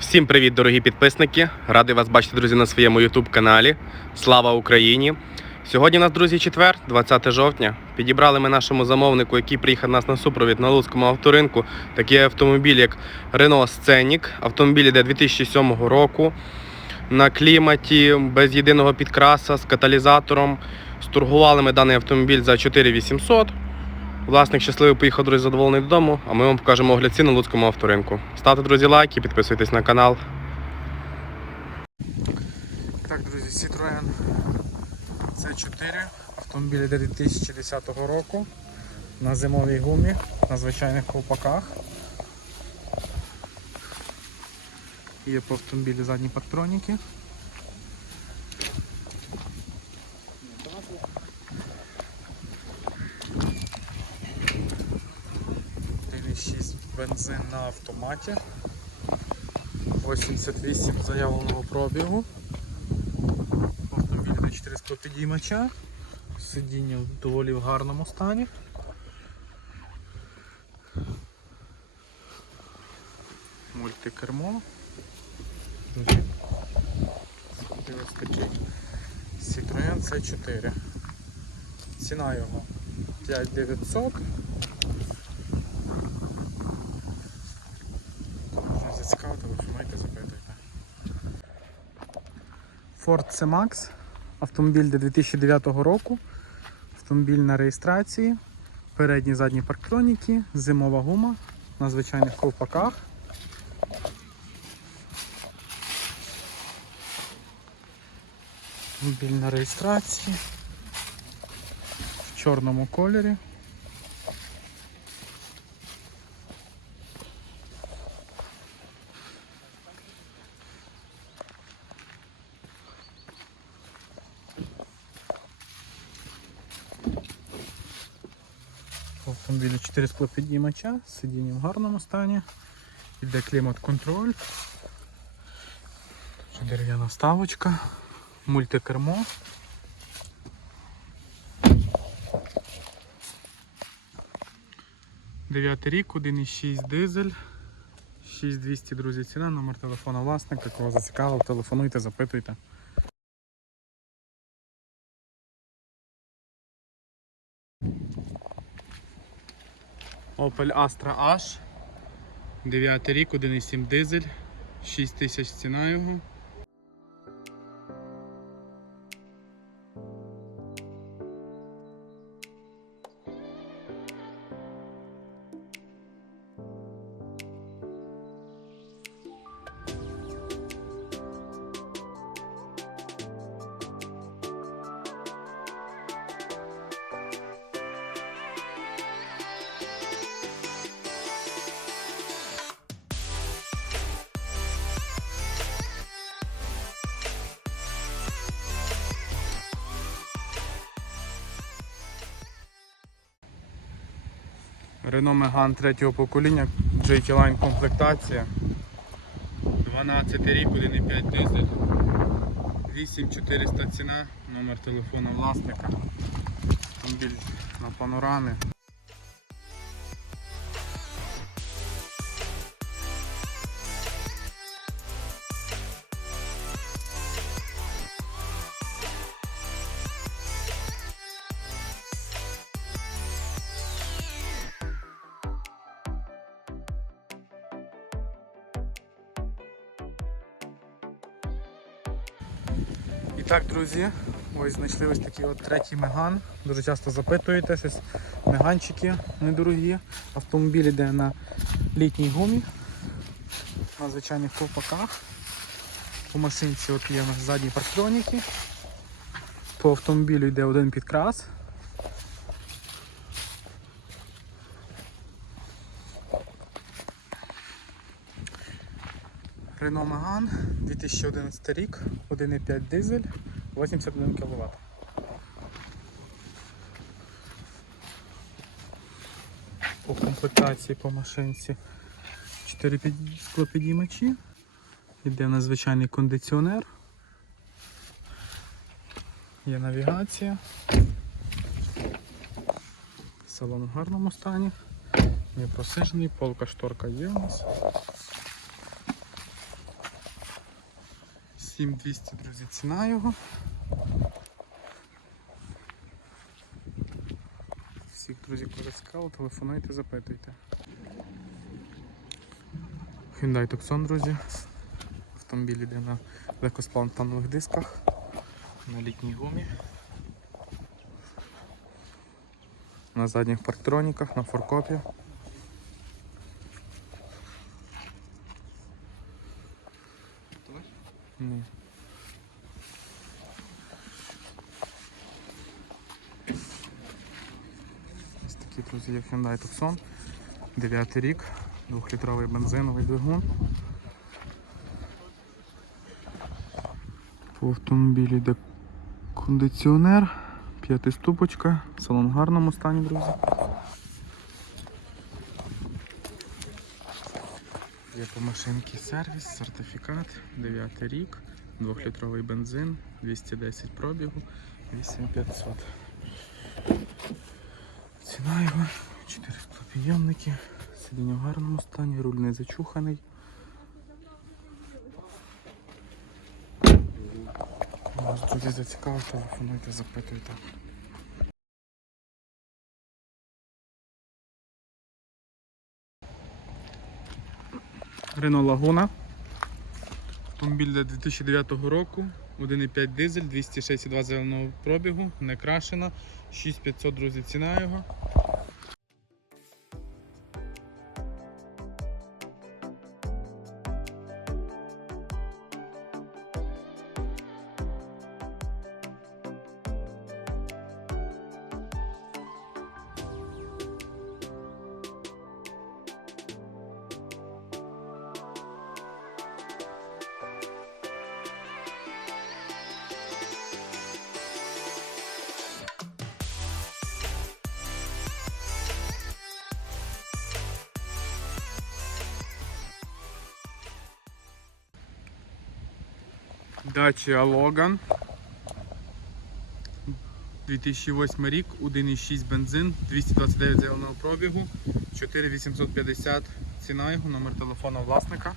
Всім привіт, дорогі підписники! Радий вас бачити, друзі, на своєму YouTube каналі. Слава Україні! Сьогодні у нас, друзі, четвер, 20 жовтня. Підібрали ми нашому замовнику, який приїхав нас на супровід на Луцькому авторинку, такий автомобіль, як Renault Scenic. Автомобіль іде 2007 року. На кліматі, без єдиного підкраса, з каталізатором. Стургували ми даний автомобіль за 4800. Власник щасливий поїхав, друзі, задоволений додому, а ми вам покажемо огляд цін на Луцькому авторинку. Ставте, друзі, лайки, підписуйтесь на канал. Так, друзі, Citroen C4. Автомобіль 2010 року. На зимовій гумі, на звичайних ковпаках. Є по автомобілі задні патроніки. Бензин на автоматі. 88 заявленого пробігу. Автомобіль на 4 склопідіймача. Сидіння доволі в гарному стані. Мультикермо. Ось такий Citroen C4. Ціна його 5900. Зацікавити, телефонуйте, запитуйте. Ford C-Max. Автомобіль до 2009 року. Автомобіль на реєстрації. Передні задні парктроніки, зимова гума на звичайних ковпаках. Автомобіль на реєстрації. В чорному кольорі. В автомобілі 4 склопідіймача, сидіння в гарному стані. Іде клімат-контроль. Дерев'яна ставочка, мультикермо. Дев'ятий рік, 1,6 дизель. 6200, друзі, ціна, номер телефона власника, кого зацікавив, телефонуйте, запитуйте. Opel Astra H. 9 рік, 1,7 дизель, 6 тисяч ціна його. Renault Megane третього покоління, JT Line комплектація. 12 рік, 1,5 дизель. 8400 ціна, номер телефона власника. Автомобіль на панорамі. Так, друзі, ось знайшли ось такий от третій меган. Дуже часто запитуєте, щось меганчики недорогі. Автомобіль йде на літній гумі, на звичайних ковпаках. По машинці от є задні парктроніки. По автомобілю йде один підкрас. Renault Megane 2011 рік, 1,5 дизель, 81 кВт. По комплектації по машинці 4 під... склопідіймачі. Йде надзвичайний кондиціонер. Є навігація. Салон в гарному стані. Не просижений, полка шторка є у нас. 7200, друзі, ціна його. Всіх, друзі, кого цікаво, телефонуйте, запитуйте. Hyundai Tucson, друзі. Автомобіль йде на легкосплантанових дисках, на літній гумі. На задніх парктроніках, на форкопі. Такі, друзі, є Hyundai Tucson. 9 рік, 2-літровий бензиновий двигун. По автомобілі йде кондиціонер, п'ятиступочка, салон в гарному стані, друзі. Є по машинці сервіс, сертифікат, 9 рік, 2-літровий бензин, 210 пробігу, 8500. Ціна його 4 склопідйомники, сидіння в гарному стані, руль не зачуханий. Вас, друзі, зацікавив, телефонуйте, запитуйте. Renault Laguna. Автомобіль для 2009 року. 1,5 дизель, 262 зеленого пробігу, не крашена. 6500, друзі, ціна його. Dacia Logan. 2008 рік, 1,6 бензин, 229 зеленого пробігу, 4850 ціна його, номер телефона власника.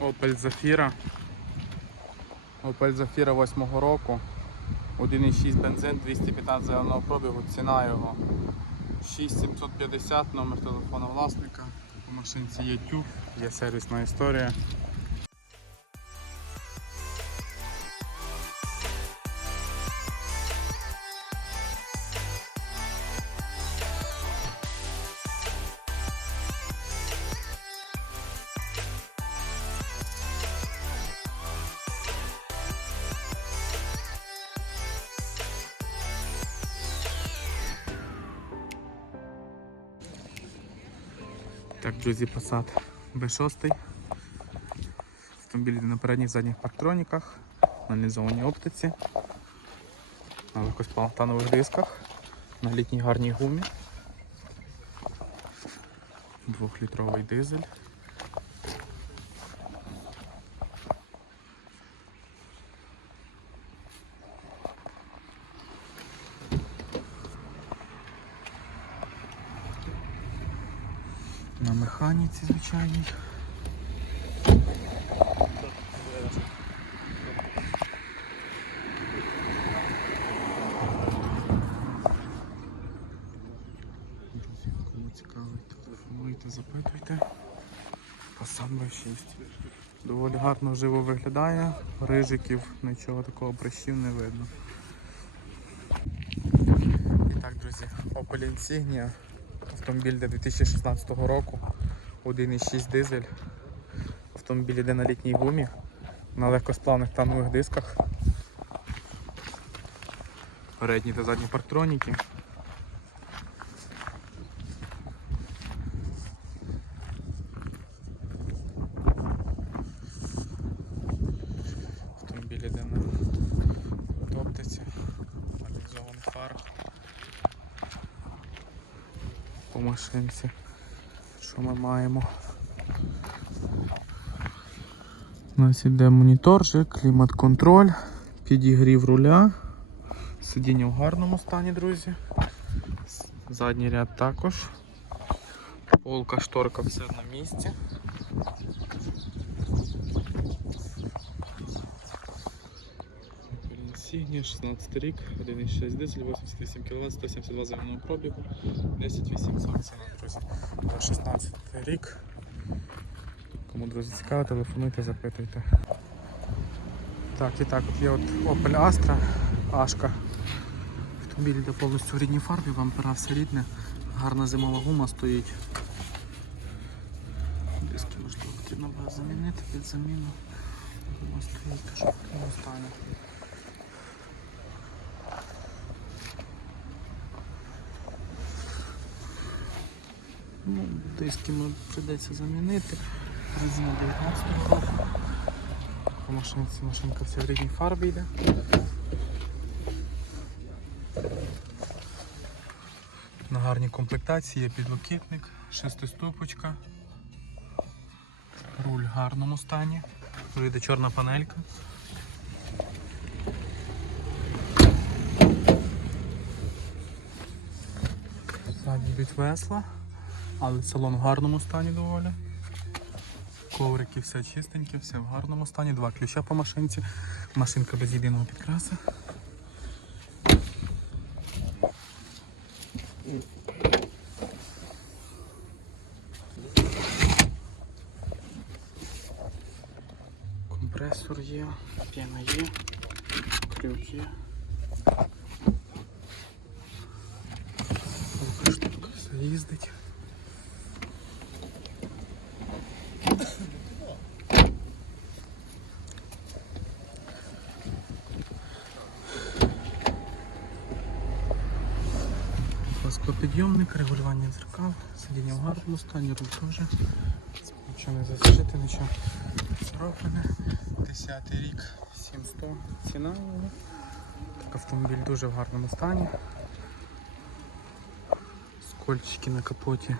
Opel Zafira. Opel Zafira 8 року. 1,6 бензин, 215 зеленого пробігу, ціна його 6750, номер телефону власника. У машинці є тюф, є сервісна історія. Так, друзі, Passat B6. Автомобіль на передніх задніх парктроніках, на лізованій оптиці, на легкосплантанових дисках, на літній гарній гумі. Двохлітровий дизель. Механіці звичайній. Кому цікавить, телефонуйте, запитуйте. Пасан B6. Доволі гарно живо виглядає, рижиків, нічого такого прищів не видно. І так, друзі, Opel Insignia. Автомобіль для 2016 року. 1,6 дизель. Автомобіль йде на літній гумі, на легкосплавних танових дисках. Передні та задні парктроніки. по машинці. Що ми маємо? У нас іде моніторчик, клімат-контроль, підігрів руля, сидіння в гарному стані, друзі. Задній ряд також. Полка, шторка, все на місці. Insignia, 16 рік, 1,6 дизель, 88 кВт, 172 земного пробігу, 10800 ціна, друзі. 16 рік. Кому, друзі, цікаво, телефонуйте, запитуйте. Так, і так, от є от Opel Astra, Ашка. Автомобіль йде повністю в рідній фарбі, бампера все рідне, гарна зимова гума стоїть. Диски можливо потрібно буде замінити під заміну. Гума стоїть теж в такому. Ну, диски ми прийдеться замінити. Резина 19 року. Машинці машинка вся в рідній фарбі йде. На гарній комплектації є підлокітник, шестиступочка. Руль в гарному стані. Тут чорна панелька. Ззаді йдуть весла, але салон в гарному стані доволі. Коврики все чистеньке, все в гарному стані. Два ключа по машинці. Машинка без єдиного підкраса. Компресор є, п'яна є, ключ є. Штука, все їздить. Плоскопідйомник, регулювання дзеркал, сидіння в гарному стані, руль теж. Нічого не зашити, нічого царапане. 10 рік, 700 ціна. Так, автомобіль дуже в гарному стані. Скольчики на капоті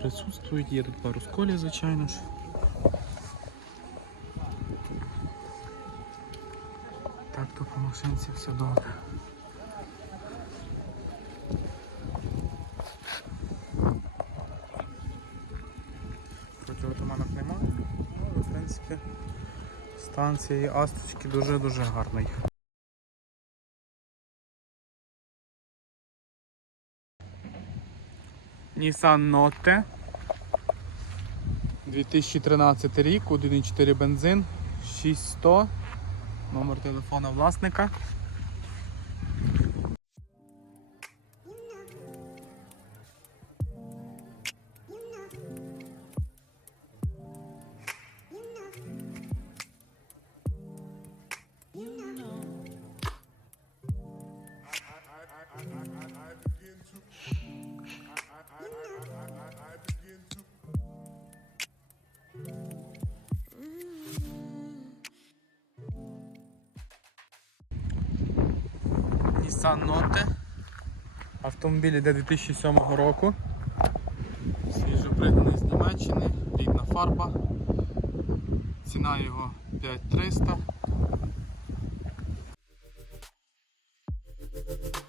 присутствують, є тут пару сколів, звичайно ж. Так, то по машинці все добре. Протиотуманок немає, але в принципі стан цієї асточки дуже-дуже гарний. Nissan Note 2013 рік, 1.4 бензин, 6100, номер телефона власника. Nissan Note. Автомобіль йде 2007 року. Свіжо пригнаний з Німеччини, рідна фарба. Ціна його 5300. thank you